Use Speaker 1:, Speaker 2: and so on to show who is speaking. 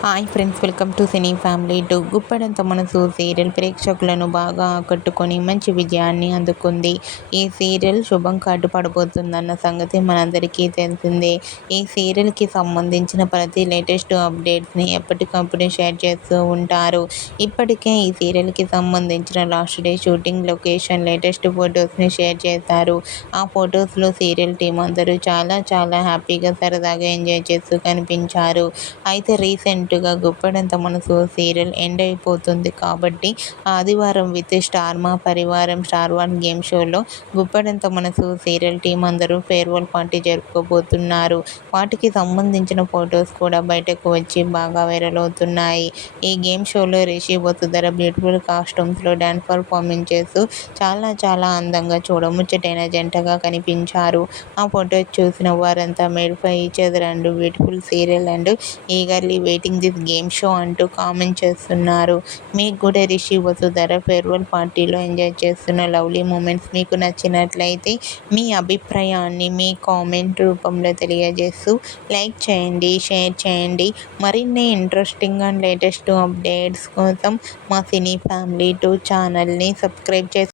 Speaker 1: Hi friends welcome to cine family to Guppedantha Manasu serial ప్రేక్షకులను బాగా ఆకట్టుకొని మంచి విజయాన్ని అందుకుంది. ఈ సీరియల్ శుభం కార్డు పడబోతుందన్న సంగతి మనందరికీ తెలిసిందే. ఈ సీరియల్కి సంబంధించిన ప్రతి లేటెస్ట్ అప్డేట్స్ని ఎప్పటికప్పుడు షేర్ చేస్తూ ఉంటారు. ఇప్పటికే ఈ సీరియల్కి సంబంధించిన last day shooting location latest ఫొటోస్ని షేర్ చేశారు. ఆ ఫొటోస్లో సీరియల్ టీం అందరూ చాలా చాలా హ్యాపీగా సరదాగా ఎంజాయ్ చేస్తూ కనిపించారు. అయితే రీసెంట్ రీసెంట్గా గుప్పడంత మనసు సీరియల్ ఎండ్ అయిపోతుంది. కాబట్టి ఆదివారం విత్ స్టార్ మా పరివారం స్టార్ వన్ గేమ్ షోలో గుప్పడంత మనసు సీరియల్ టీం అందరూ ఫేర్వెల్ పార్టీ జరుపుకోబోతున్నారు. వాటికి సంబంధించిన ఫొటోస్ కూడా బయటకు వచ్చి బాగా వైరల్ అవుతున్నాయి. ఈ గేమ్ షోలో రిషి వసుధర బ్యూటిఫుల్ కాస్ట్యూమ్స్లో డ్యాన్స్ పర్ఫార్మెన్స్ చేస్తూ చాలా చాలా అందంగా చూడముచ్చటైన జంటగా కనిపించారు. ఆ ఫొటోస్ చూసిన వారంతా made for each other and beautiful serial and eagerly waiting this game show అంటూ కామెంట్ చేస్తున్నారు. మీకు కూడా రిషి వసుధర ఫేర్వెల్ పార్టీలో ఎంజాయ్ చేస్తున్న లవ్లీ మూమెంట్స్ మీకు నచ్చినట్లయితే మీ అభిప్రాయాన్ని మీ కామెంట్ రూపంలో తెలియజేస్తూ లైక్ చేయండి షేర్ చేయండి. మరిన్ని ఇంట్రెస్టింగ్ అండ్ లేటెస్ట్ అప్డేట్స్ కోసం మా సినీ ఫ్యామిలీ టూ ఛానల్ని సబ్స్క్రైబ్ చేసి